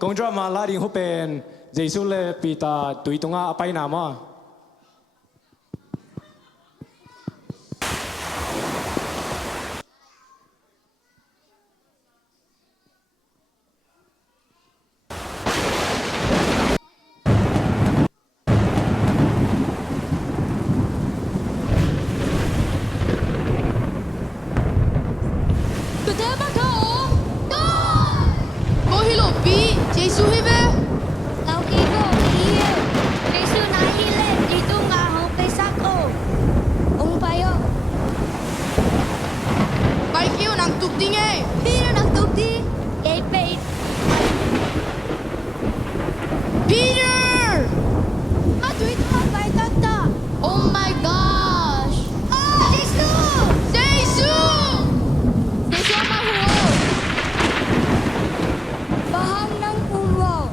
công cho mà la đình hộp bên Giêsu lệ bị ta tùy tung à bay nào mà Giêsu hi về. Tao kêu đi, Giêsu nói hi lên đi tu ngà hông phải xác ô, ông phải ô. Bay kêu nang tục đi nghe. Đi nó nặng tục đi, cái bait. Peter. Mà tụi tao phải tao ta. Oh my gosh. Giêsu, Giêsu. Giêsu mà hùa. Bahang nang pulo.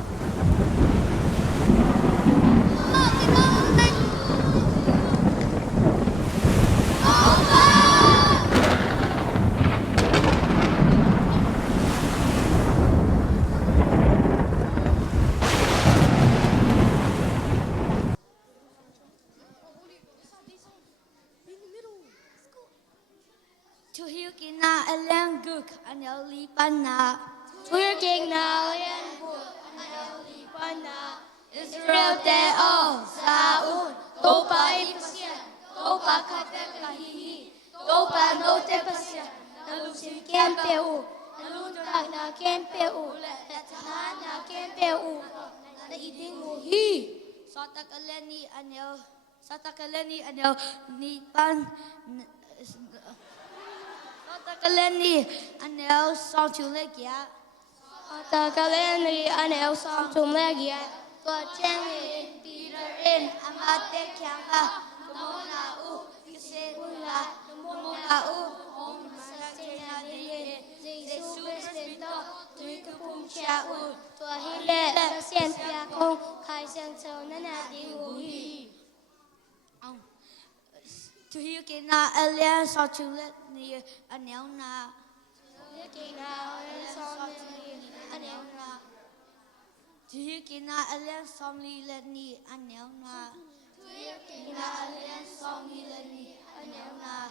To heal kina alang guk anyal lipana. To heal kina alang guk anyal lipana. Israel te o Saul. Topa ipasyan. Topa katek kahihi. Topa no te pasyan. Nalusin kempeu. Nalutag na kempeu. Letahan na kempeu. Na iding muhi. Satakaleni anyal. Satakaleni anyal nipan. Satakaleni anel santulegia. Satakaleni anel santulegia. Tua chengi Peter in amate kyanga. Kumona u kisenula. Kumona u om sakenya diye. Jesu Kristo tui kupum chia u. Tua hile sian pia kong kai sian châu nana di ui. To hear kina alien so to let me anel na. Kina alien so to anel na. To hear kina alien somely let me anel na. To hear kina alien somely let me anel na.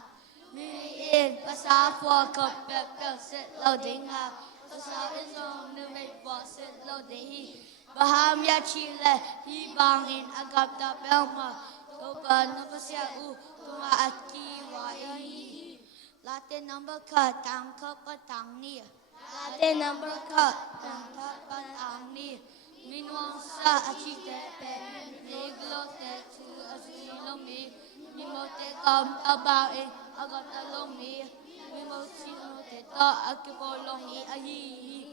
Me in pasar for cup pepper set loading ha. Pasar in song the make boss set loading. Baham ya chile hi bang in agap da belma. Toba no pasya u. Aki wai Latin number cut tang kapatang ni Latin number cut tang kapatang ni Minwang sa achite pe neglo te tu asilong ni Mimote kam tabao e agatalong ni Mimosino te ta akibolong ni ahi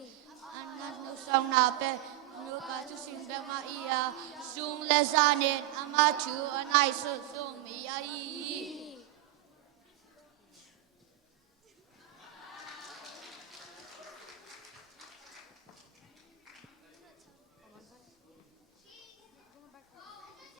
Anan nusang nape Nuka tu simbe ma iya Sung lezanin amatu anai sung mi ahi